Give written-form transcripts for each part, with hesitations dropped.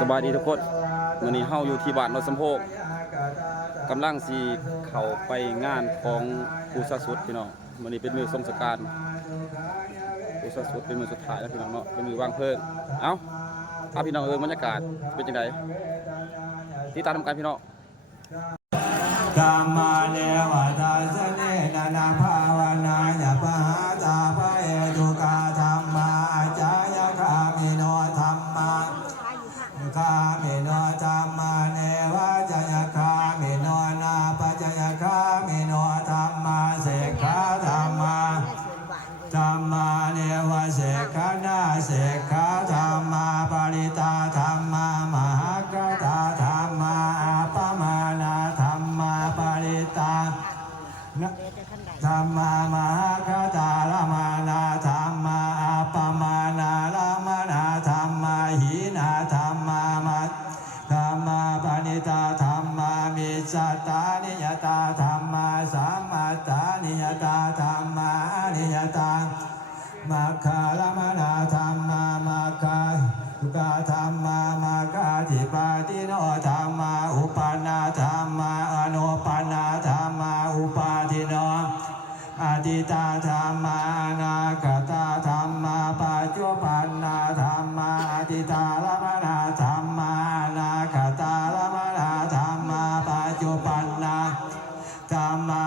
สบายดีทุกคนวันนี้เฮาอยู่ที่บ้านโนนสมโภชกำลังสีเข้าไปงานของปูซาสุดพี่น้องวันนี้เป็นมือทรงสการปูซาสุดเป็นมือสุดท้ายแล้วพี่น้องเนาะเป็นมือวางเพลิงเอาพี่น้องบรรยากาศเป็นยังไงที่ตามทำการพี่น้องกามาเนวตาสเนนานาภาวนาญาปหาตาภะเอตุกาธรรมาจายคามิโนธรรมาคามิโนธรรมาเนวจายคามิโนนาปัจจยคามิโนธรรมาเสกขาธรรมาธรรมาเนวเสกขานาเสกขาธรรมาปริตาธรรมามหากตาธรรมาอาปมานาธรรมาปริตาธรรมามหากตาละมานาธรรมาอาปมานาละมานาธรรมาหินาธรรมามัตธรรมาปณิตาธรรมามิสัตตานิยตาธรรมาสัมมาตานิยตาธรรมานิยตามัคคาละมานาธรรมามัคคาทุกาธรรมามัคคาทิปาติโนธรรมาอุปานาธรรมาอนุปานาธรรมาอุปาทิโนอดิตาธรรมานาคตาธรรมาปัจจุบันนาธรรมาอดิตาละมานาธรรมานาคตาละมานาธรรมาปัจจุบันนาธรรมา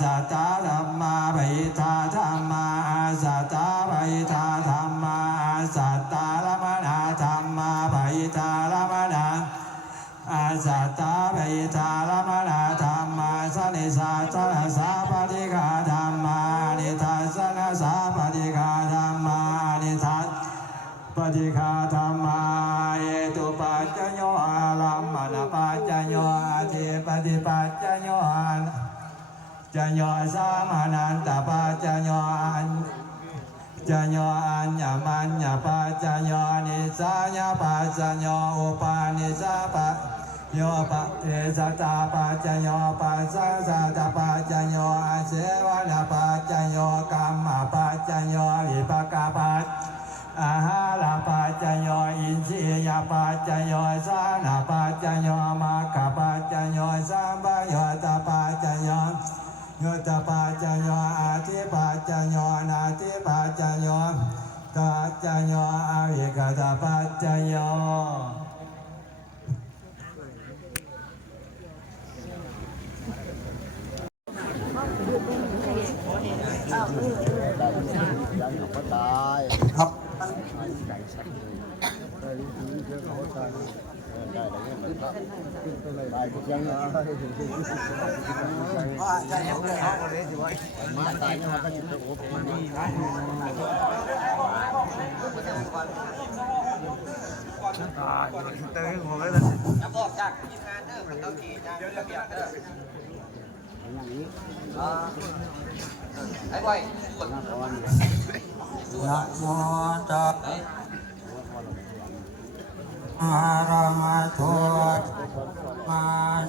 สัตตาธรรมาภิทาธรรมาสัตตาภิทาธรรมาสัตตาละมานาธรรมาภิทาละมานาสัตตาภิทาละมานาธรรมาสันนิสัตตะสาปฏิฆาธรรมานิทัสสนะสาปฏิฆาธรรมานิทัสปฏิฆาธรรมาเอตุปัจจโยอารัมมณปัจจโยอาทิปฏิปัจจโยจโยสามานันตปัจจโยอัญจโยอัญญมัญญปัจจโยนิสายปัจจโยอุปาณิสาปัจโยปะเอสตาปัจจโยปัสสะสะตปัจจโยอาเสวนาปัจจโยกัมมปัจจโยวิปากปัจอาหารปัจจโยอินทรียปัจจโยสานาปัจจโยมัคคปัจจโยสัมปโยตปัจจโยโยตปัจจโยอาทิปัจจโยนาทิปัจจโยตัจจโยอวิกตปัจจโยครับไอ้บอยนะโมตัสสะอะระหะโตมา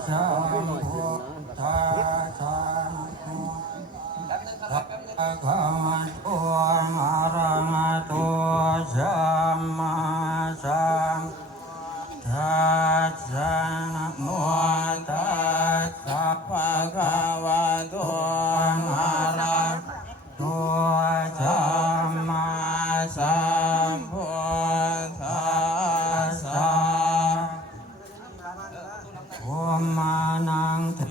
สัมพุทธัสสะภะคะวะโตอะระหะโตสัมมาสัมพุทธัสสะนะโมตัสสะภะคะวะโตอะระหะโตสัมมาสัมพุทธัสสะโอมานังเท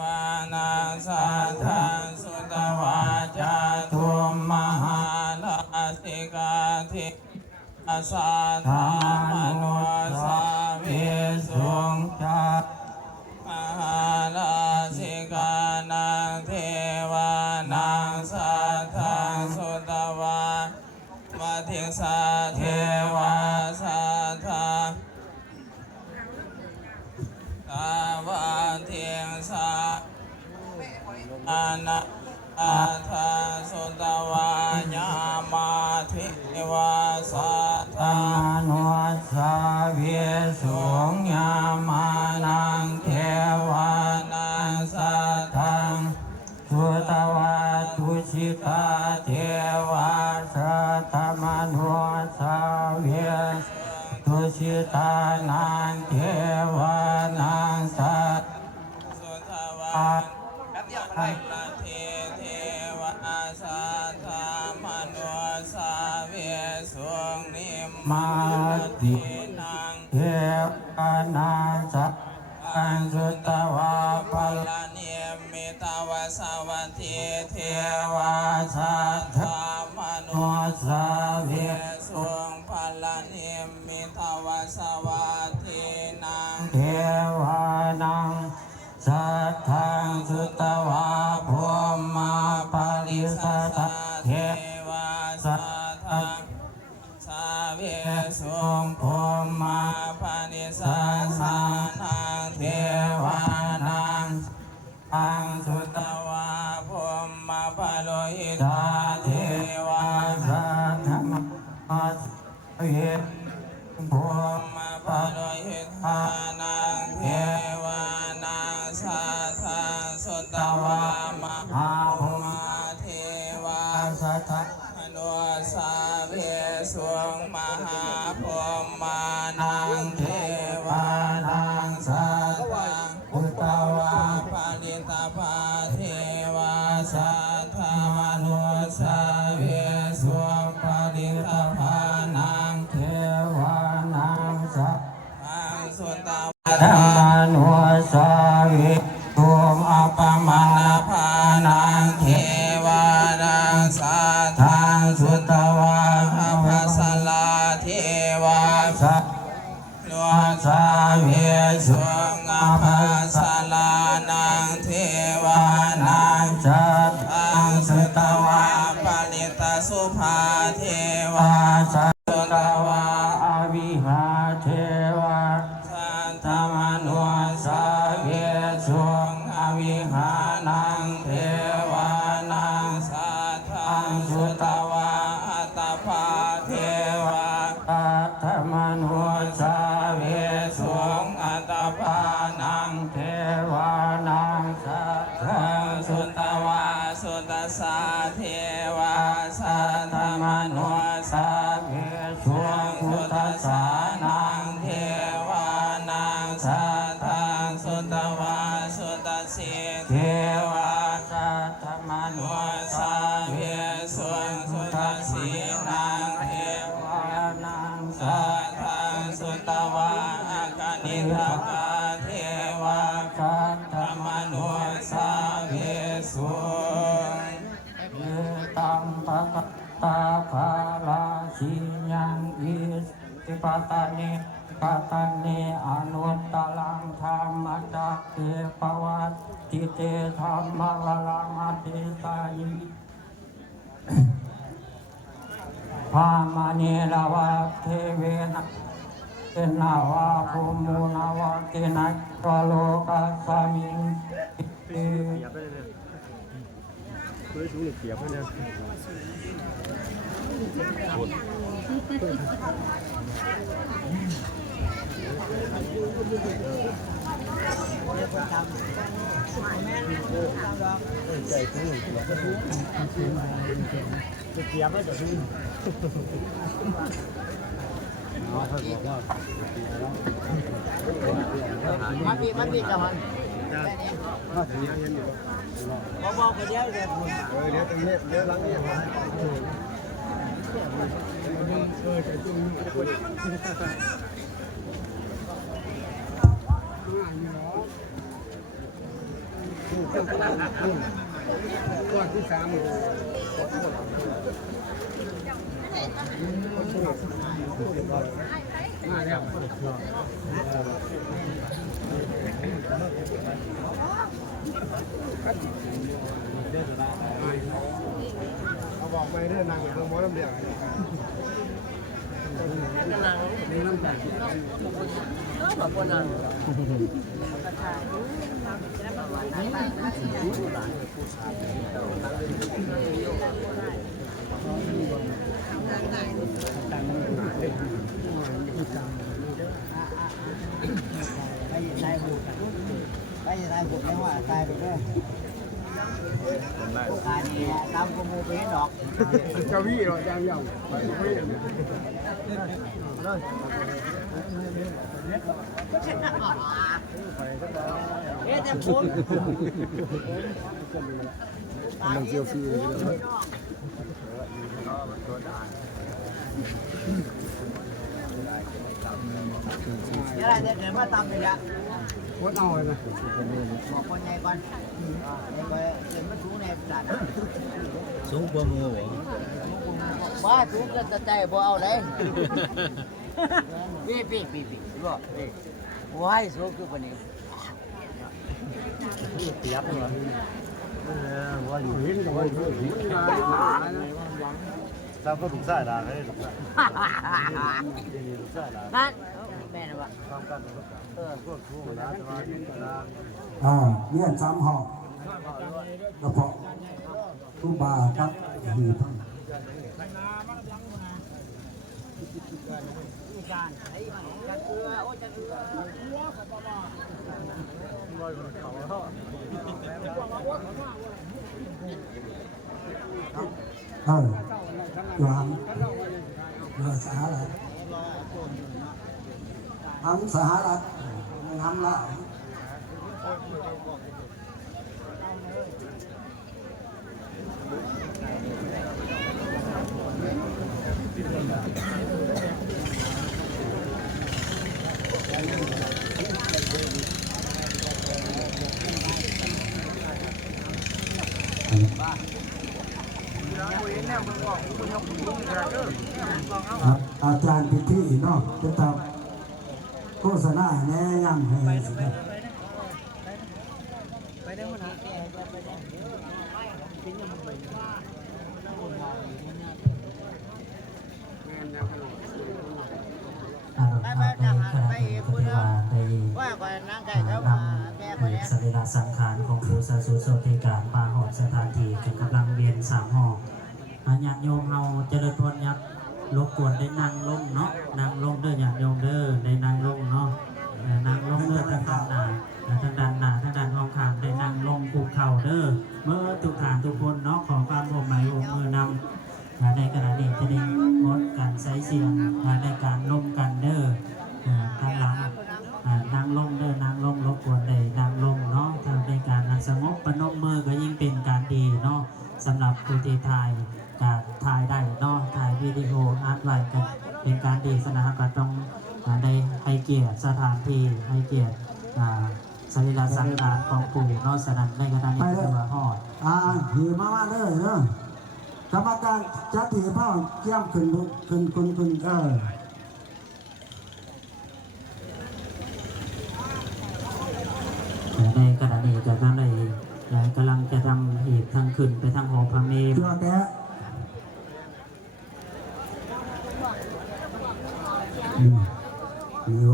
วานังสัทธาสุตวาจาตุมมหาลาสิกาธิสัทธามโนสาวิสุงจักมหาลาสิกานังเทวานังสัทธาสุตวามาทิงสาเทวาสัทธาตาวาเทียงสาอานาอาทาสุตวายามาทิวาสัทธานุสาวิสุงยามานังเทวานังสัทธังสุตวาตุชิตาเทวาสัทธมนุสาวิสุ ชิต ทานังเทวานังสัตสุทวาภัยละเทเทวะอาสาธามโนสาเวสุงนิมมาตินังเทวานังสัตอังสุตวาภลานิมิตาวสาวันติเทวาสัทธามโนสาเวสุงภลานิมิตาวสาวันตินังเทวานังสัทธังสุตวาภูมาปาริสัทธเทวาสัทธังสาเวสุงภูมาปาริสัทธังเทวานังอังสุตวาภูมาปาโลหิตาเทวาสัทธังอาเวภูมาปาโลหิตานังเทวานังสัทธังสุตวามหาภูมาเทวาสัทธังมโนสาเวสุงมหาภูมานังเทวานังสัทธังอุตตวาปาลิตาภาเทวาสัทธามโนสาเวสุงปาลิตาภานังเทวานังสัทธังสุตตวาธรรมโนสาเวสุงอัปปมาณภานังเทวานังสัทธังสุตตวาภัสสลาเทวาสัทโนสาเวสุงอัปปสลานังเทวานังสัทธังสุตตวาปาลิตาสุภาเทวาสัทสุตตวาอวิหาเทวาสัทธมโนสาเวสุงอวิหานังเทวานังสัทธังสุตตวาอัตตภาเทวาสัทธมโนสาเวสุงอัตตภานังเทวานังสัทธังสุตตวาสุตตสาเทวาสัทธมโนสาเวสุงสุตตสานังเทวานังสัทธังสุตตวาสุตตสีเทวาสัทธมโนสาเวสุงสุตตสีนังเทวานังสัทธังสุตตวาอากานิทากาเทวาสัทธมโนสาเวสุงเยตังปะกะตาภาลาชิยังอิสติปตานิปตานิอนุตตลังธรรมจักเกปวัตติเตธรรมวลังอติตายิภามณีลาวะเทเวนะเตนาวะภูมุนาวะเกนะวโลกัสสมิงติ mới xuống được kiếm anh em chạy xuống được kiếm ấy cả đi nó phải bỏ qua mắt đi chào anh bao cái đéo đẹp rồi đéo tầm nếp đéo lắng nghe qua thứ sáuเขาบอกไปเรื่องนางเรื่องมอลำเดียวนางนี่น้ำใจก็แบบคนนางได้บุกแล้วว่าตายไปด้วยตายนี่ตามกูมูไปดอกเจ้าวี่หรอยังยังไปเลย มันเจียวฟรีเลย เดี๋ยวเดี๋ยวมาตามไปละ โคตรเอาเลยนะ บอกคนใหญ่ก่อนเดี๋ยวเดี๋ยวมาสูงในประสาท สูงกว่าหมู่บ่ ว่าสูงก็จะใจบ่เอาเลยปีบ่ว้ายสูงคือปานนี้ เตียบเลยว่าอยู่หินกับว่าอยู่หินถ้าก็ถูกใส่ได้เลยถูกใส่ถูกใส่ได้ นั่นแม่นะวะ ทำกันพวกชั่วนะสมาธินะ เนี่ยซ้ำห้องกระเพาะตู้บาครับหีบ การใช้กันเรือโอ้จะเรือ อยู่หังเรือสหรัฐหังสหรัฐหังละ อาจารย์พิธีเนาะจะทำโฆษณาแนะนำให้สิครับว่าก่อนนั่งไก่เขามาแม่คนนี้ สรีระสังขารของผู้สาสุโสติการปาหอดสถานที่กำลังเวียนสามหอญาติโยมเฮาเจริญพรยักรบกวนได้นั่งลงเนาะนั่งลงเด้อญาติโยมเด้อได้นั่งลงเนาะนั่งลงเด้อทางด้านหน้าทางด้านหน้าทางด้านห้องข้างได้นั่งลงคุกเข่าเด้อเมื่อทุกฐานทุกคนเนาะขอความร่วมมือนำในขณะนี้จะได้งดการใช้เสียงในการลงกันเด้อทางหลังนางลงเด้อนางลงรบกวนได้นางลงเนาะทางในการสงบประนมมือก็ยิ่งเป็นการดีเนาะสำหรับผู้ที่ถ่ายการถ่ายได้เนาะถ่ายวิดีโออาร์ตไลน์ก็เป็นการดีสนะครับก็ต้องได้ให้เกียรติสถานที่ให้เกียรติสรีระสังขารของปู่เนาะสนั่นในขณะนี้คือว่าฮอด หีมาเลยเนาะกรรมการจัดหีพ่อเกี่ยมขึ้นในขณะนี้จะกำลังจะทำหีบทางขึ้นไปทางหอพระเมรุ เชื่อแกหิว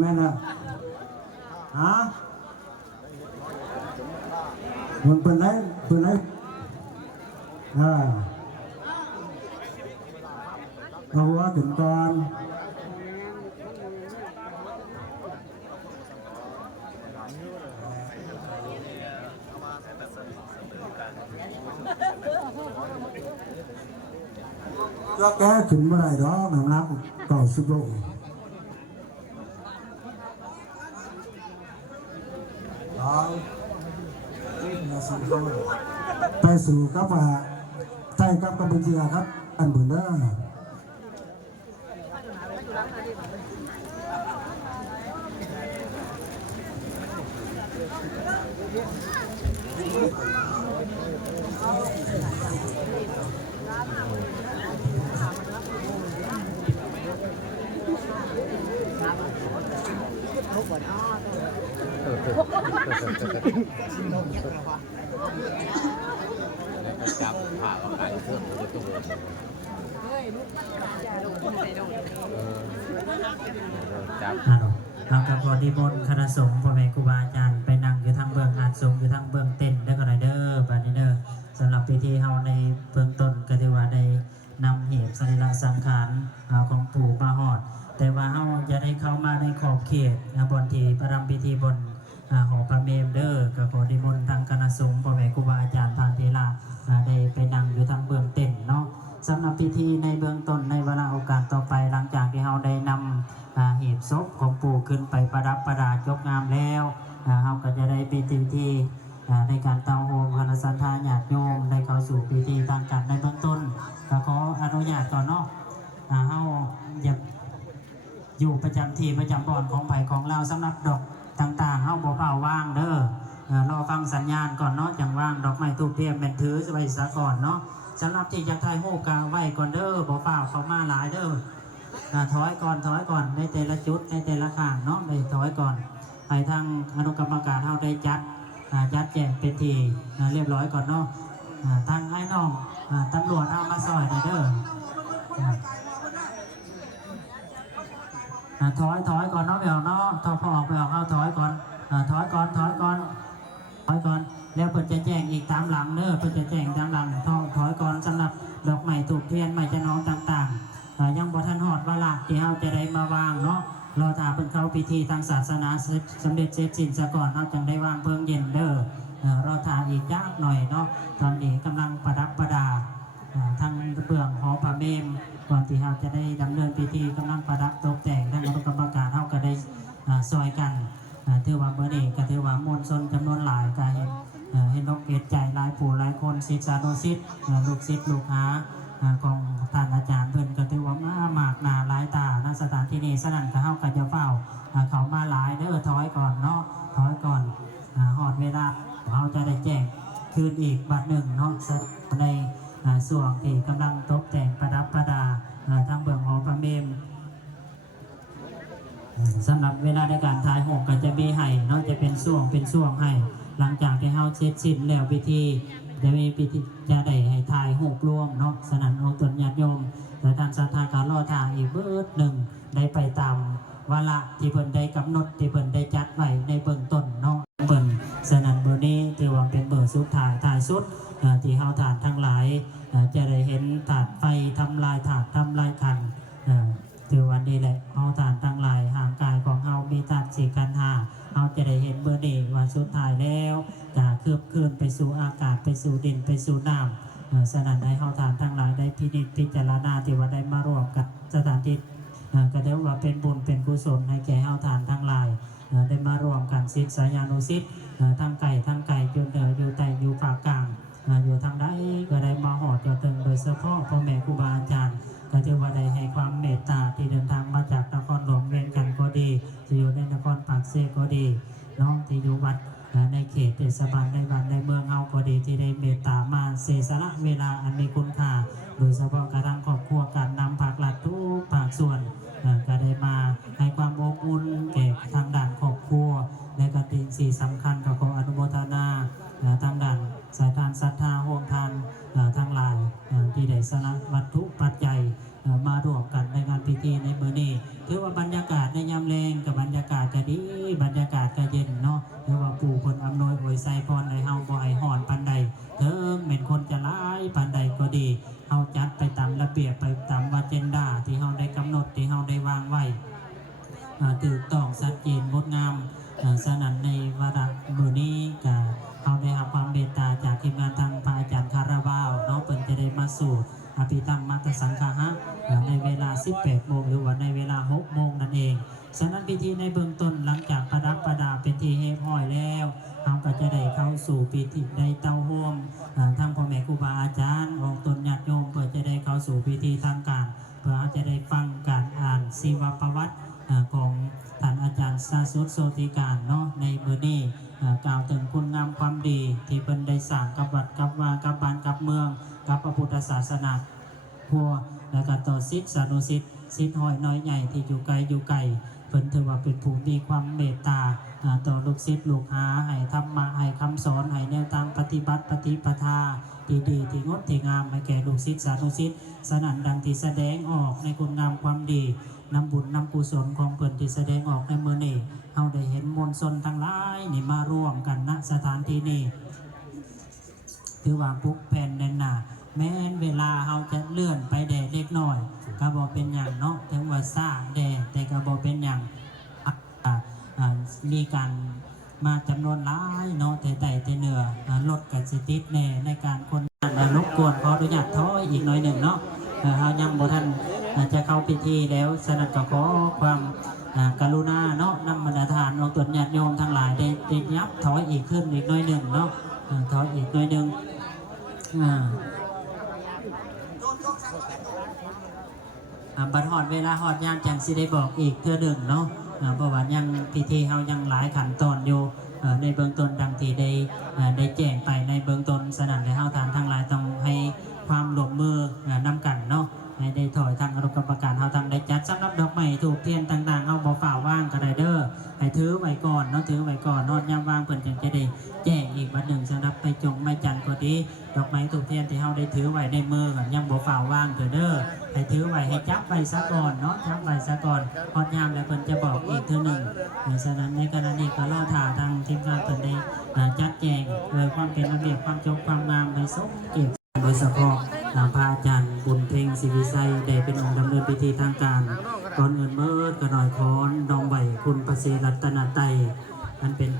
แม่น่ะมันเป็นไรเอาหัวถึงก่อนก็แกขึ้นเมื่อไรดอกหนังนัก90 โลไปสู่กับไทยกับกัมพูชาครับอันบุญเด้อจับผ่าออกไปเพื่อจะตัวจับ เรากับพอดีบนคณะสงฆ์พ่อแม่ครูบาอาจารย์ไปนั่งอยู่ทางเบื้องอาสงฆ์อยู่ทางเบื้องเต้นได้ก็ได้เด้อบาดนี้เด้อสำหรับพิธีเฮาในเบื้องต้นก็ถือว่าได้นำเหตุสรีระสังขารของปู่มาฮอดแต่ว่าเฮาจะได้เข้ามาในขอบเขตบนที่ประรำพิธีบนหอพระเมรุเด้อก็ขอดีบนทางคณะสงฆ์พ่อแม่ครูบาอาจารย์ทางเทระได้ไปนั่งอยู่ทางเบื้องเต้นเนาะ สำหรับพิธีในเบื้องต้นในเวลาโอกาสต่อไปหลังจากที่เราได้นำหีบศพของปู่ขึ้นไปประดับประดายกงามแล้วเราก็จะได้เป็นพิธีในการเตาโฮมคณะสันทาญาติโยมได้เข้าสู่พิธีทางการในเบื้องต้นก็ขออนุญาตก่อนเนาะเราอย่าอยู่ประจำที่ประจำบ่อนของไผ่ของเราสำหรับดอกต่างๆเฮาบ่เป่าว่างเด้อรอฟังสัญญาณก่อนเนาะจังว่างดอกไม้ทูบเทียนเป็นถือไว้ซะก่อนเนาะสำหรับที่จะถ่ายรูปกลางไว้ก่อนเด้อบ่เป่าเขามาหลายเด้อถอยก่อนในแต่ละจุดในแต่ละข้างเนาะได้ถอยก่อนให้ทางอนุกรรมการเฮาได้จัดแจงเป็นทีเรียบร้อยก่อนเนาะทางไอ้น้องตำรวจเอามาซอยหน่อยเด้อถอยก่อนเนาะเดี๋ยวเนาะพอออกไปออกเอาถอยก่อนแล้วเปิดจะแจ้งอีกตามหลังเด้อเปิดจะแจ้งตามหลังถอยก่อนสำหรับดอกไม้ถูกเทียนไม้จะน้องต่างๆยังบ่ทันหอดว่าละที่เฮาจะได้มาวางเนาะรอถาเพิ่นเข้าพิธีทางศาสนาสำเร็จเสร็จสิ้นซะก่อนเฮาจังได้วางเพิ่งเย็นเด้อรอถาอีกยากหน่อยเนาะตอนนี้กำลังประดับประดาทางเบื้องหอพระเมรุก่อนที่เฮาจะได้ดำเนินพิธีกำลังประดับตกแต่งทางอนุกรรมการเฮาก็ได้ซอยกันถือว่าเบอร์นี้ก็ถือว่ามวลชนจำนวนหลายก็เห็นนกเกตใจหลายผู้หลายคนศิษย์สานุศิษย์ลูกศิษย์ลูกหาของท่านอาจารย์เพิ่นก็ถือว่ามากหนาหลายตาณสถานที่นี้สนั่นก็เฮาก็จะเฝ้าเขามาหลายเด้อถอยก่อนเนาะถอยก่อนหอดเวลาเราจะได้แจ้งคืนอีกบัดหนึ่งเนาะในส่วนที่กำลังตกแต่งประดับประดาทางเบื้องหอพระเมรุสำหรับเวลาในการถ่ายรูปก็จะมีให้เนาะจะเป็นช่วงให้หลังจากที่เฮาเสร็จสิ้นแล้วพิธีจะมีพิธีจะได้ให้ถ่ายรูปรวมเนาะสนั่นองค์ตนญาติโยมแต่ทางศรัทธาการรอทางอีกเบิดหนึ่งได้ไปตามวาระที่เพิ่นได้กำหนดที่เพิ่นได้จัดไว้ในเบื้องต้นเนาะเบิ่งสนั่นเบอร์นี้ถือว่าเป็นเบอร์สุดท้ายสุดที่เฮาทานทั้งหลายจะได้เห็นถาดไฟทำลายถาดทำลายคันถือวันนี้แหละเฮาทานทั้งหลายห่างกายของเฮามีธาตุ4ขันธ์5เฮาจะได้เห็นเบอร์นี้ว่าสุดท้ายแล้วจะคืบเคลื่อนไปสู่อากาศไปสู่ดินไปสู่น้ำสนั่นให้เฮาทานทั้งหลายได้พิจารณาที่ว่าได้มารวมกับสถานที่ก็ถือว่าเป็นบุญเป็นกุศลให้แก่เฮาทานทั้งหลายได้มารวมกันศิษย์สายานุศิษย์ทั้งไก่อยู่เหนืออยู่ใต้อยู่ภาคกลางอยู่ทางใดก็ได้มาหอดจอถึงโดยเฉพาะพ่อแม่ครูบาอาจารย์ก็ถือว่าได้ให้ความเมตตาที่เดินทางมาจากนครหลวงเวียงจันทร์ก็ดีจะอยู่ในนครปากเซก็ดีน้องที่อยู่วัดในเขตเทศบาลในบ้านในเมืองเฮาก็ดีที่ได้เมตตามาเสียสละเวลาอันมีคุณค่าโดยเฉพาะกระทั่งครอบครัวการนำภาครัฐทุกภาคส่วนก็ได้มาให้ความอบอุ่นแก่ทางด้านครอบครัวและก็สิ่งสำคัญก็ขออนุโมทนาทางด้านสายทานศรัทธาห่วงทานทั้งหลายที่ได้สละวัตถุปัจจัยมารวมกันในงานพิธีในมื้อนี้ถือว่าบรรยากาศในยามแลงกับบรรยากาศก็ดีบรรยากาศก็เย็นเนาะถือว่าปู่เพิ่นอำนวยอวยไสพรให้เฮาบ่ให้ฮ้อนปานใดเถิงแม่นคนจะหลายปานใดก็ดีเฮาจัดไปตามระเบียบไปตามวาเจนดาที่เฮาได้กำหนดที่เฮาได้วางไว้ถูกต้องชัดเจนงดงามสนั่นในวาระมื้อนี้ก็เฮาได้รับความเมตตาจากทีมงานทางพระอาจารย์คาราบาวเนาะเพิ่นจะได้มาสู่อภิธรรมมัตตสังฆะในเวลา 18 โมงหรือว่าในเวลา 6 โมงนั่นเองฉะนั้นพิธีในเบื้องต้นหลังจากประดับประดาเป็นที่เรียบร้อยแล้วเราก็จะได้เข้าสู่พิธีในเตาโฮมทางพ่อแม่ครูบาอาจารย์องค์ตนญาติโยมเพื่อจะได้เข้าสู่พิธีทางการเพื่อจะได้ฟังการอ่านชีวประวัติของท่านอาจารย์สาสุตโสติการเนาะในมื้อนี้กล่าวถึงคุณงามความดีที่เพิ่นได้สร้างกับวัดกับวากับบ้านกับเมืองกับพระพุทธศาสนาพัวและก็ต่อศิษย์สานุศิษย์ศิษย์ห้อยน้อยใหญ่ที่อยู่ไกลเพิ่นถือว่าเป็นผู้มีความเมตตาต่อลูกศิษย์ลูกหาให้ธรรมะให้คำสอนให้แนวทางปฏิบัติปฏิปทาที่ดีที่งดที่งามให้แก่ลูกศิษย์สานุศิษย์สนั่นดังที่แสดงออกในคุณงามความดีนำบุญนำกุศลของเพิ่นที่แสดงออกในมื้อนี้เฮาได้เห็นมวลชนทั้งหลายนี่มาร่วมกันณสถานที่นี้ถือว่าพุกแผ่นแน่นหนาแม้นเวลาเฮาจะเลื่อนไปแดดเล็กน้อยก็บ่เป็นหยังเนาะถึงว่าซ่าแดดแต่ก็บ่เป็นหยังมีการมาจำนวนหลายเนาะแต่เหนือรถกับสิติดแน่ในการคนรบกวนขออนุญาตถอยอีกหน่อยหนึ่งเนาะ เฮายังบ่ทันจะเข้าพิธีแล้วฉะนั้นก็ขอความกรุณาเนาะนำบรรดาทานของตนญาติโยมทั้งหลายได้ยับถอยอีกขึ้นอีกหน่อยหนึ่งเนาะถอยอีกหน่อยหนึ่งบัดฮอดเวลาฮอดยามจังสิได้บอกอีกเทื่อหนึ่งเนาะเพราะว่ายังพิธีเฮายังหลายขั้นตอนอยู่ในเบื้องต้นดังที่ได้แจ้งไปในเบื้องต้นสนั่นและเฮาทานทั้งหลายต้องให้ความร่วมมือนำกันเนาะให้ได้ถอยทางอนุกรรมการเฮาทางได้จัดสำหรับดอกไม้ถูกเทียนต่างๆเฮาบ่ฝ่าว่างก็ได้เด้อให้ถือไว้ก่อนเนาะถือไว้ก่อนนอดยามว่างเพิ่นจึงจะได้แจ้งอีกบัดหนึ่งสำหรับไปจงไม่จันทร์ก็ดีดอกไม้ถูกเทียนที่เฮาได้ถือไว้ในมือก็ยังบ่ฝ่าว่างเด้อให้ถือไว้ให้จับไว้ซะก่อนเนาะจับไว้ซะก่อนฮอดยามแล้วเพิ่นจะบอกอีกเทื่อหนึ่งฉะนั้นในกรณีก็รอท่าทางทีมงานเพิ่นได้จัดแจงโดยความเป็นระเบียบความจบความงามให้สมเกียรติโดยเฉพาะพระอาจารย์บุญเพ็งศรีวิไสได้เป็นองค์ดำเนินพิธีทางการก่อนอื่นเมื่อกระหน่อยคอนดองใบคุณประเสริฐรัตนไตรอันเป็น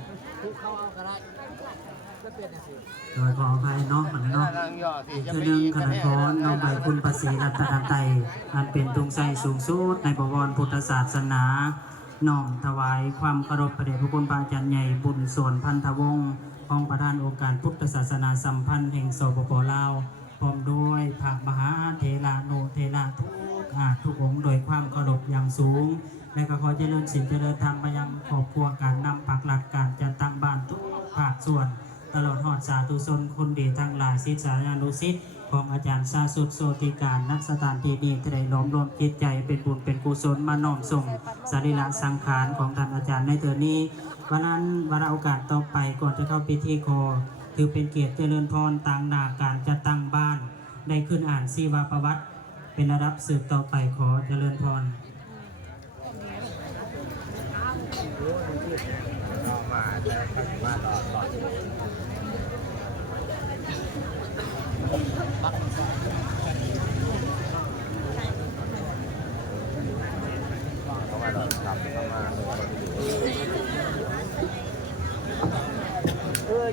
โดยขออภัยเนาะเนาะคือหนึ่งกระหน่อยคอนดองใบคุณประเสริฐรัตนไตรอันเป็นธงชัยสูงสุดในบวรพุทธศาสนาน้อมถวายความเคารพพระเดชพระคุณพระอาจารย์ใหญ่บุญส่วนพันธวงศ์รองประธานองค์การพุทธศาสนาสัมพันธ์แห่งสปป.ลาวพร้อมด้วยพระมหาเถระโนเถระทุกองค์โดยความเคารพอย่างสูงและก็ขอเจริญศีลเจริญธรรมไปยังครอบครัวการนำปักหลักการจัดตั้งบ้านทุกภาคส่วนตลอดหอดสาธุชนคนดีทั้งหลายศิษย์สาญานุศิษย์ของอาจารย์สาสุดโสติการนักสถานที่นี้จะได้ล้อมรวมจิตใจเป็นบุญเป็นกุศลมาน้อมส่งสรีระสังขารของท่านอาจารย์ในเทื่อนี้วันนั้นวันโอกาสต่อไปก่อนจะเข้าพิธีขอถือเป็นเกียรติเจริญพรต่างหน้าการจัดตั้งบ้านได้ขึ้นอ่านชีวประวัติเป็นระดับสืบต่อไปขอเจริญพร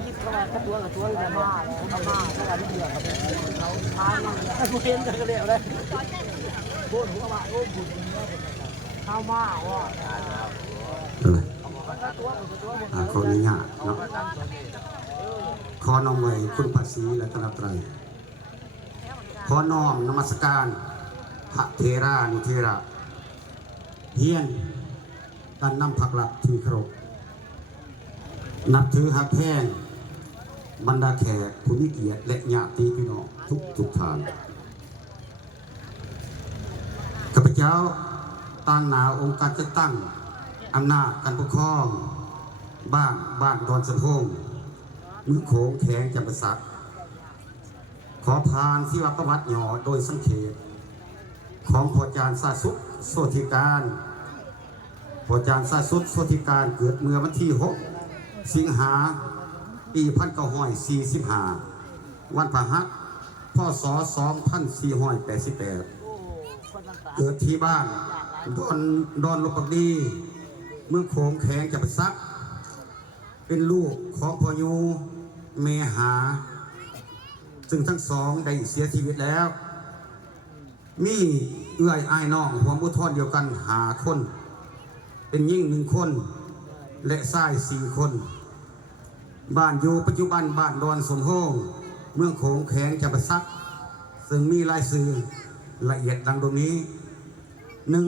ยิบเข้ามากับตัวเลยมาแล้วเข้ามาเข้ามาที่เดียวเขาทานเขาเห็นกันเลยเลยพูดหัวมาโอ้บุญเข้ามาว่าขออนุญาตเนาะขอน้อมไว้คุณพระศรีรัตนตรัยขอน้อมนมัสการพระเถรานุเถระเฮียนการนำผักหลักที่เคารพนับถือหักแท่งบรรดาแขกผู้มีเกียรติและญาติพี่น้องทุกท่านข้าพเจ้าตั้งหนาองค์การจัดตั้งอำนาจการปกครองบ้านดอนสะโพงมือโขงแข็งจำปาสักขอพานที่ว่าประวัติหย่อโดยสังเขปของพ่อจารย์สาสุดโสธิการพ่อจารย์สาสุดโสธิการเกิดเมื่อวันที่6 สิงหาปี1945วันพฤหัสพ.ศ. 2488เกิดที่บ้านดอนลบดีเมืองโขงแข็งจำปาสักเป็นลูกของพ่อยูเมหาซึ่งทั้งสองได้เสียชีวิตแล้วมีเอื้อยอ้ายน้องหัวมุทอนเดียวกัน5 คนเป็นยิ่ง1 คนและชาย4 คนบ้านอยู่ปัจจุบันบ้านดอนสมโฮงเมืองโขงแข็งจำปาสักซึ่งมีรายชื่อละเอียดดังตรงนี้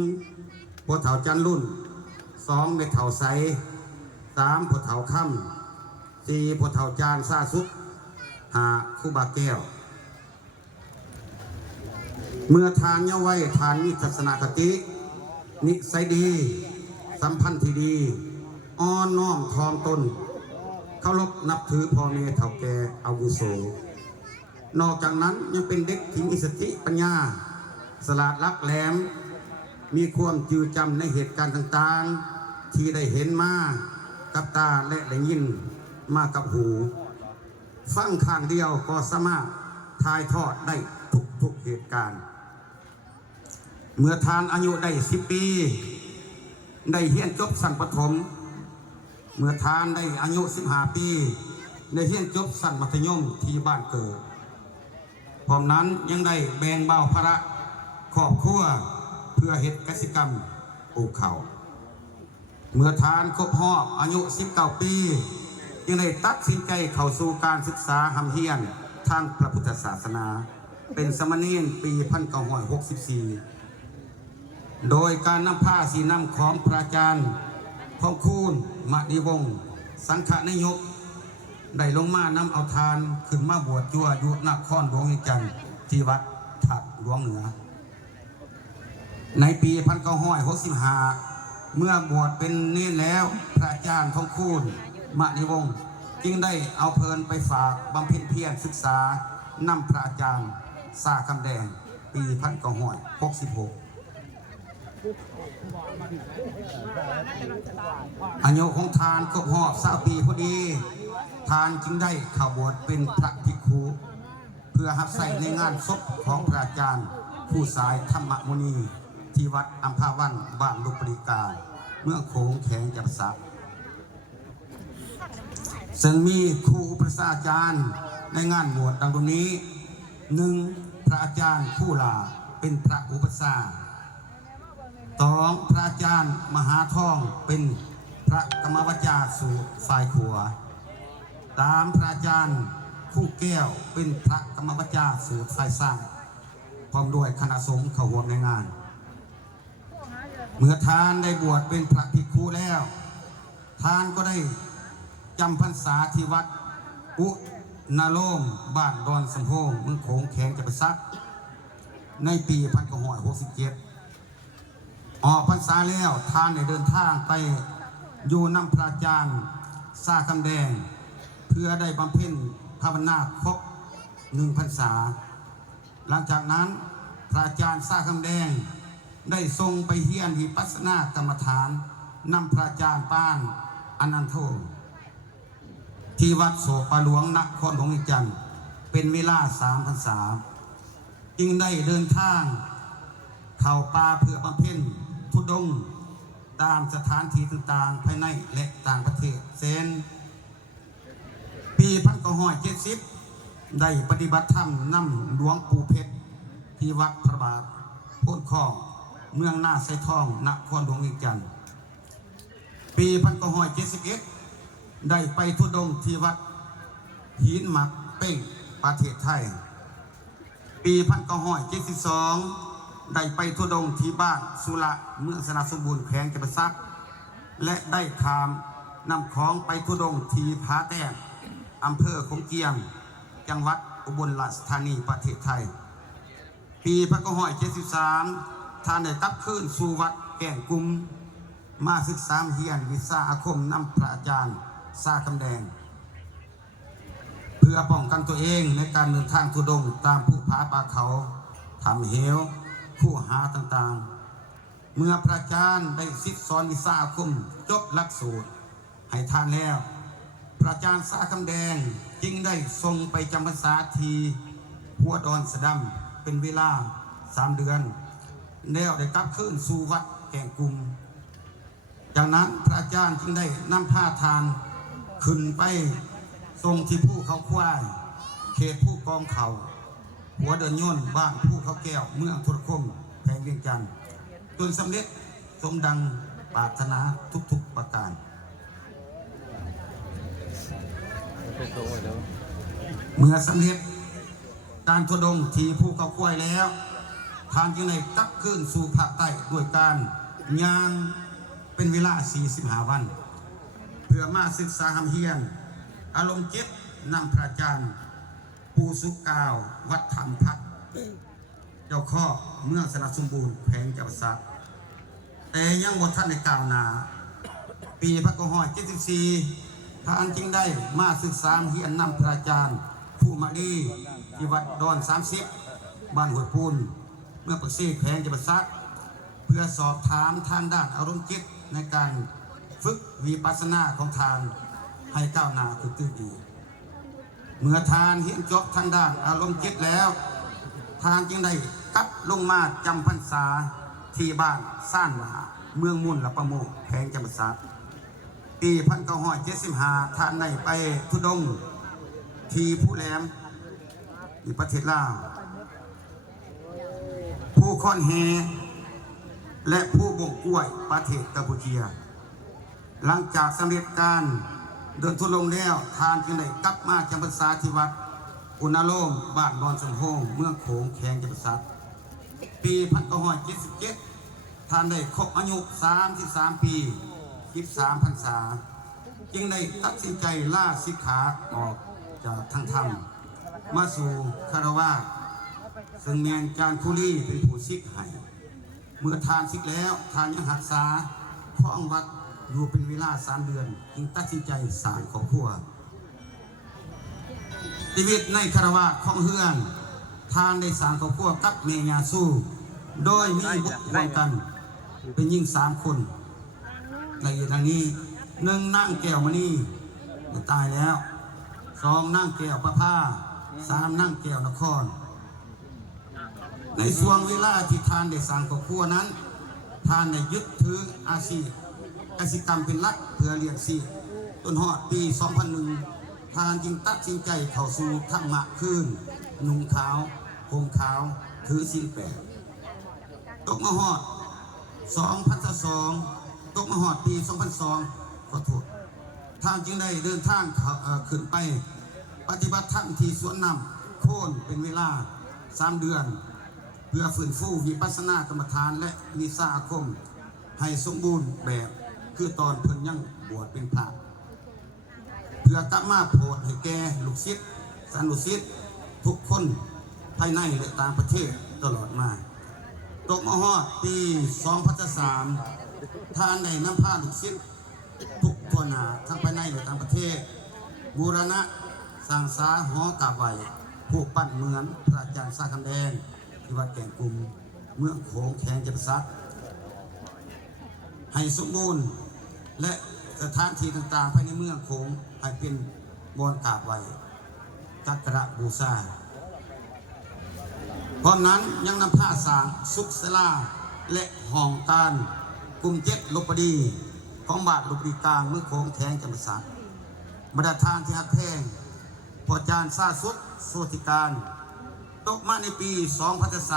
1. พ่อเฒ่าจันรุ่น 2. แม่เฒ่าใส 3. พ่อเฒ่าค่ำ 4. พ่อเฒ่าจานซาสุด 5. ครูบาแก้วเมื่อทานเยาว์ไว้ทานมีทัศนคตินิสัยดีสัมพันธ์ที่ดีอ้อนน้อมถ่อมตนเคารพนับถือพ่อแม่เฒ่าแก่อาวุโสนอกจากนั้นยังเป็นเด็กที่มีสติปัญญาสลาดลักแหลมมีความจืดจำในเหตุการณ์ต่างๆที่ได้เห็นมากับตาและได้ยินมากับหูฟังข้างเดียวก็สามารถถ่ายทอดได้ทุกเหตุการณ์เมื่อทานอายุได้10 ปีได้เรียนจบชั้นประถมเมื่อทานได้อายุ15 ปีได้เรียนจบชั้นมัธยมที่บ้านเกิดพร้อมนั้นยังได้แบ่งเบาภาระ ครอบครัวเพื่อเฮ็ดกสิกรรมปลูกเขาเมื่อทานครบรอบอายุ19 ปีจึงได้ตัดสินใจเข้าสู่การศึกษาหำเฮียนทางพระพุทธศาสนาเป็นสามเณรปี1964โดยการนำผ้าสีน้ำของพระอาจารย์ทองคูณมณีวงศ์สังฆนายกได้ลงมานำเอาทานขึ้นมาบวชจั่วอยู่นครหลวงวิจันทร์ที่วัดถัดหลวงเหนือในปี1965เมื่อบวชเป็นเนรแล้วพระอาจารย์ทองคูณมณีวงศ์จึงได้เอาเพลินไปฝากบำเพ็ญเพียรศึกษานำพระอาจารย์สาคำแดงปี1966อายุของทานครบรอบ20 ปีพอดีทานจึงได้เข้าบวชเป็นพระภิกขุเพื่อรับใช้ในงานศพของพระอาจารย์ผู้สายธรรมมุนีที่วัดอัมพาวันบ้านลูกปริกาเมืองโขงแขงจับสักซึ่งมีครูอุปชาอาจารย์ในงานบวชดังนี้ 1. พระอาจารย์ผู้ลาเป็นพระอุปชา 2. พระอาจารย์มหาทองเป็นพระกรรมวจาสูตรฝ่ายขัว 3. พระอาจารย์คู่แก้วเป็นพระกรรมวจาสูตรฝ่ายสร้างพร้อมด้วยคณะสงฆ์เข้าร่วมในงานเมื่อทานได้บวชเป็นพระภิกขุแล้วทานก็ได้จำพรรษาที่วัดอุณโลมบ้านดอนสมโภชเมืองโขงแขงจับสักในปี1967ออกพรรษาแล้วทานได้เดินทางไปอยู่นำพระอาจารย์สาคำแดงเพื่อได้บำเพ็ญภาวนาครบ1 พรรษาหลังจากนั้นพระอาจารย์สาคำแดงได้ทรงไปเฮียนวิปัสสนากรรมฐานนำพระอาจารย์ป้านอนันโทที่วัดโสปหลวงนครหลวงวิจันทร์เป็นเวลา3 พรรษาจึงได้เดินทางเข้าป่าเพื่อบำเพ็ญธุดงค์ตามสถานที่ต่างๆภายในและต่างประเทศเช่นปี1970ได้ปฏิบัติธรรมนำหลวงปู่เพชรที่วัดพระบาทโพนคองเมืองหน้าไซทองนครหลวงวิจันทร์ปี1971ได้ไปธุดงค์ที่วัดหินหมักเป้งประเทศไทยปี1972ได้ไปธุดงค์ที่บ้านสุระเมืองสนาสมบูรณ์แขวงจับสักและได้ขามนำของไปธุดงค์ที่ผาแต้มอำเภอคงเกียมจังหวัดอุบลราชธานีประเทศไทยปี1973ท่านได้กลับคืนสู่วัดแก่งกุมมาศึกษาเฮียนวิชาอาคมนำพระอาจารย์สาคำแดงเพื่อป้องกันตัวเองในการเดินทางธุดงค์ตามภูผาป่าเขาทำเหวคู่หาต่างๆเมื่อพระอาจารย์ได้ศิษย์สอนวิชาอาคมจบหลักสูตรให้ทานแล้วพระอาจารย์สาคำแดงจึงได้ทรงไปจำพรรษาที่หัวดอนสะดำเป็นเวลา3 เดือนแล้วได้กลับคืนสู่วัดแก่งกุมจากนั้นพระอาจารย์จึงได้นำผ้าทานขึ้นไปทรงที่ภูเขาควายเขตภูกองเขาหัวเดินย่นบ้านภูเขาแก้วเมืองทุรคมแขวงเวียงจันทร์จนสำเร็จสมดังปรารถนาทุกๆประการเมื่อสำเร็จการธุดงค์ที่ภูเขาควายแล้วทานจึงได้กลับคืนสู่ภาคใต้ด้วยการย่างเป็นเวลา45 วันเพื่อมาศึกษาหำเฮียนอารมณ์เจ็ดนำพระอาจารย์ปูสุกาววัดธรรมพักเจ้าข้อเมืองสนาสมบูรณ์แขวงจับสักแต่ยังบทท่านในกล่าวนาปี1974ท่านจึงได้มาศึกษาเฮียนนำพระอาจารย์ผู้มาดีที่วัดดอน30บ้านหัวปูนเมื่อปักซี่แขวงจับสักเพื่อสอบถามทางด้านอารมณ์จิตในการฝึกวิปัสสนาของทานให้ก้าวหน้าคือตื้อดีเมื่อทานเห็นจบทางด้านอารมณ์จิตแล้วทานจึงได้กลับลงมาจำพรรษาที่บ้านซ่านหวาเมืองมุ่นละประโมกแขวงจับสักปี1975ท่านได้ไปธุดงค์ที่ผู้แหลมที่ประเทศลาวภู ค้อนแฮและผู้บ่งกล้วยประเทศกัมพูชีหลังจากสำเร็จการเดินทุดงค์แล้วทานจึงได้กลับมาจำพรรษาที่วัดอุณโลมบ้านดอนสมโภงเมืองโขงแขงจังหวัดสัตปี1977ท่านได้ครบอายุ33 ปี13 พรรษาจึงได้ตัดสินใจล่าสิกขาออกจากทางธรรมมาสู่คารวะซึ่งแมนจานคุลีเป็นผู้สิกให้เมื่อทานสิกแล้วทานยังหักษาครองวัดอยู่เป็นเวลา3 เดือนจึงตัดสินใจสร้างครอบครัวชีวิตในคารวะของเฮือนทานได้สร้างครอบครัวกับเมียาสู้โดยมีบุตรร่วมกันเป็นยิ่ง3 คนในทางนี้1นั่งแก้วมณีตายแล้ว2นั่งแก้วประภา3นั่งแก้วนครในช่วงเวลาที่ทานได้สร้างครอบครัวนั้นทานได้ยึดถืออาชีพกสิกรรมเป็นหลักเพื่อเลี้ยงชีพจนฮอดปี 2001 ทานจึงตัดสินใจเข้าสู่ธรรมะคืนนุ่งขาวห่มขาวถือศีล8ตกมาฮอด 2002 ตกมาฮอดปี 2002 ขอโทษทานจึงได้เดินทางขึ้นไปปฏิบัติธรรมที่สวนน้ำโค่นเป็นเวลา3 เดือนเพื่อฟื้นฟูวิปัสสนากรรมฐานและนิสาอาคมให้สมบูรณ์แบบคือตอนเพิ่นยังบวชเป็นพระเพื่อกลับมาโปรดให้แก่ลูกศิษย์สานุศิษย์ทุกคนภายในและต่างประเทศตลอดมาตกมาฮอดปี 2003 ทานได้นำพาลูกศิษย์ทุกทั่วหน้าทั้งภายในและต่างประเทศบูรณะสร้างศาลหอกราบไหว้ผู้ปั้นเหมือนพระอาจารย์สาคำแดงที่วัดแก่งกุมเมืองโขงแขงจังหวัดสัตให้สมบูรณ์และสถานที่ต่างๆภายในเมืองโขงให้เป็นบอนกราบไหว้จักระบูชาเพราะนั้นยังนำผ้าสางสุขศาลาและห้องการกลุ่ม7ลพดีของบาทลพดีกลางเมืองโขงแขงจังหวัดสัตบรรดาทานที่หักแพงพอจานซาสุดโสติการตกมาในปี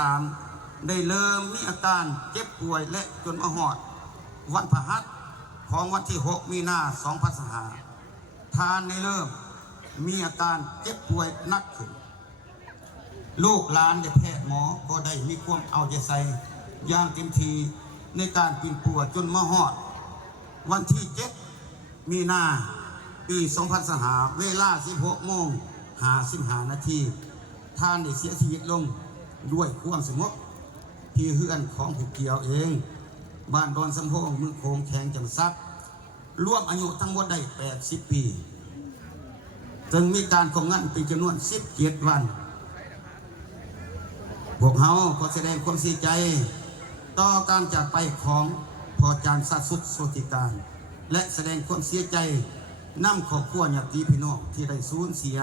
2003 ได้เริ่มมีอาการเจ็บป่วยและจนมาหอดวันพฤหัสของวันที่ 6 มีนาคม 2005 ทานได้เริ่มมีอาการเจ็บป่วยหนักขึ้นลูกหลานและแพทย์หมอก็ได้มีความเอาใจใส่อย่างเต็มทีในการกินปัวจนมาหอดวันที่ 7 มีนาปี 2005 เวลา 16:55 นาทีท่านได้เสียชีวิตลงด้วยความสงบที่เฮือนของผู้เกี่ยวเองบ้านดอนสมโภชเมืองโขงแขงจังหวัดสัตร่วมอายุทั้งหมดได้80 ปีจึงมีการคงงั้นเป็นจำนวน17 วันพวกเขาขอแสดงความเสียใจต่อการจากไปของพ่อจานซาสุดโสติการและแสดงความเสียใจนำครอบครัวญาติพี่น้องที่ได้สูญเสีย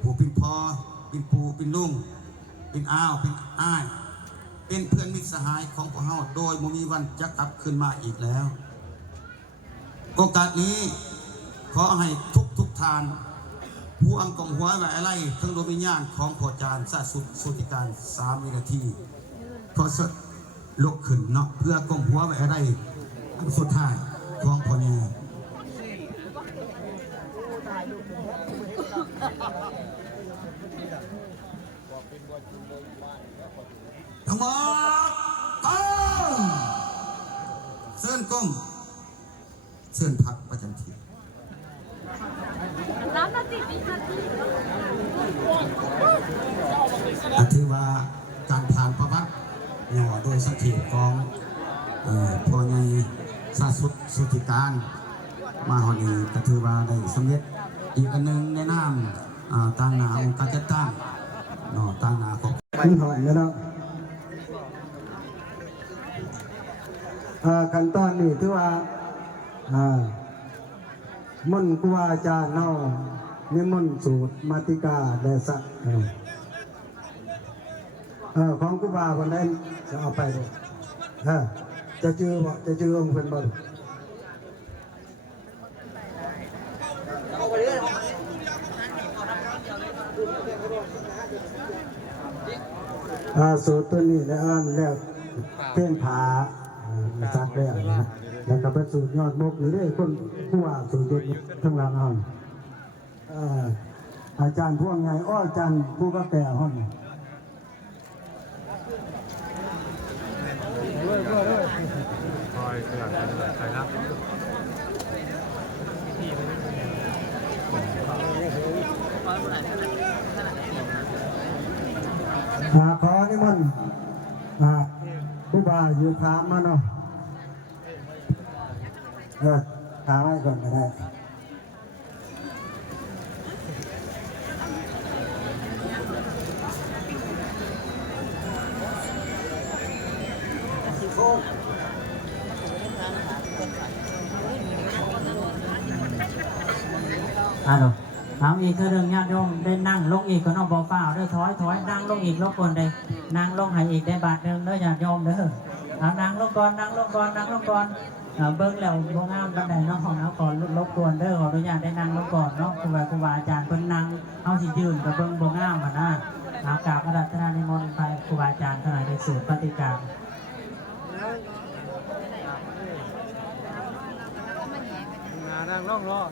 ผู้เป็นพ่อเป็นปู่เป็นลุงเป็นอ้าวเป็นอ้ายเป็นเพื่อนมิตรสหายของพวกเราโดยบ่มีวันจะกลับคืนมาอีกแล้วโอกาสนี้ขอให้ทุกทานผู้อังกงหัวไว้อะไรทั้งดวงวิญญาณของพ่อจานซาสุดโสติการ3 วินาทีขอสดลุกขึ้นเนาะเพื่อกงหัวไว้อะไรอันสุดท้ายของพ่อแม่ทั้งหมดก้มเส้นก้มเส้นพักประจำที่ถือว่าการผ่านประวัติหน่อโดยสักขีของพ่อใหญ่ซาสุดสุติการมาหอนี้ก็ถือว่าได้สำเร็จอีกอันหนึ่งในน้ำต่างหนาองค์การจัดตั้งเนาะต่างหนาของขึ้นหอยแล้วขั้นตอนนี้ถือว่ามุ่นกุวาจารย์เนาะนิมนต์สูตรมาติกาและสักของกุวาคนนั้นจะเอาไปเลยจะเจอบ่จะเจอองค์เป็นบ่ สูตรตัวนี้แล้วอ่านแล้วเพ่งผาซักแล้วนะแล้วก็ไปสูตรยอดมกนี่ได้คนผู้ว่าสูตรยอดมกทั้งหลังอ่อนอาจารย์พวกไงอาจารย์ผู้ก็แก่ห้องขอนี่มันผู้บ่าวอยู่ค้ามาเนาะค้าไว้ก่อนก็ได้เอาอีกเรื่องญาติโยมได้นั่งลงอีกก็น้องบ่ฟ้าวเด้อถอยนั่งลงอีกรบกวนได้นั่งลงให้อีกได้บาทนึงเด้อญาติโยมเด้อเอานั่งลงก่อนเบิ่งแล้วบ่งามปานใดเนาะของเอาก่อนรบกวนเด้อขออนุญาตได้นั่งลงก่อนเนาะครูบาอาจารย์เพิ่นนั่งเฮาสิยืนก็เบิ่งบ่งามอ่ะนะเอากราบอาราธนานิมนต์ไปครูบาอาจารย์ทั้งหลายได้สวดปฏิกรรมนั่งลงรอ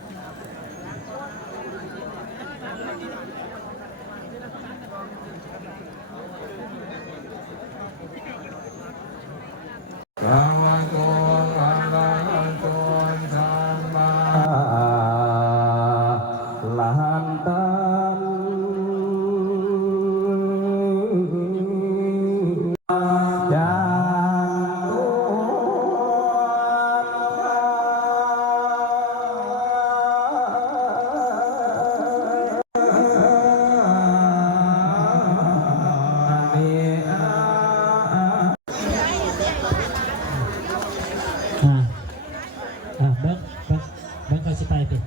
ภะวะโตอะระหะโตสัมมาสัมพุทธัสสะยะเบิ้งเขาสิไปเป็น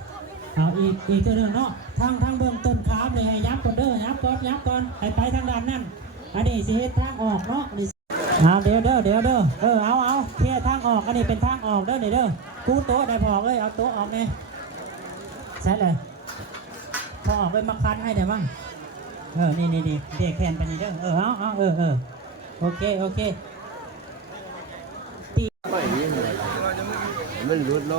เอาอีกตัวหนึ่งเนาะทางเบื้องต้นขาเลยให้ยับก่อนเด้อยับก่อนให้ไปทางด้านนั้นอันนี้สิเฮ็ดทางออกเนาะนี่เดี๋ยวเอาเที่ยทางออกอันนี้เป็นทางออกเด้อนี่เด้อกูโต๊ะได้พอเลยเอาโต๊ะออกเนี่ยใช่เลยพอออกไปมาคันให้ได้มั้งนี่เด็กแผ่นไปนี่เด้อเอาโอเค ไม่มีอะไรมันรุดลง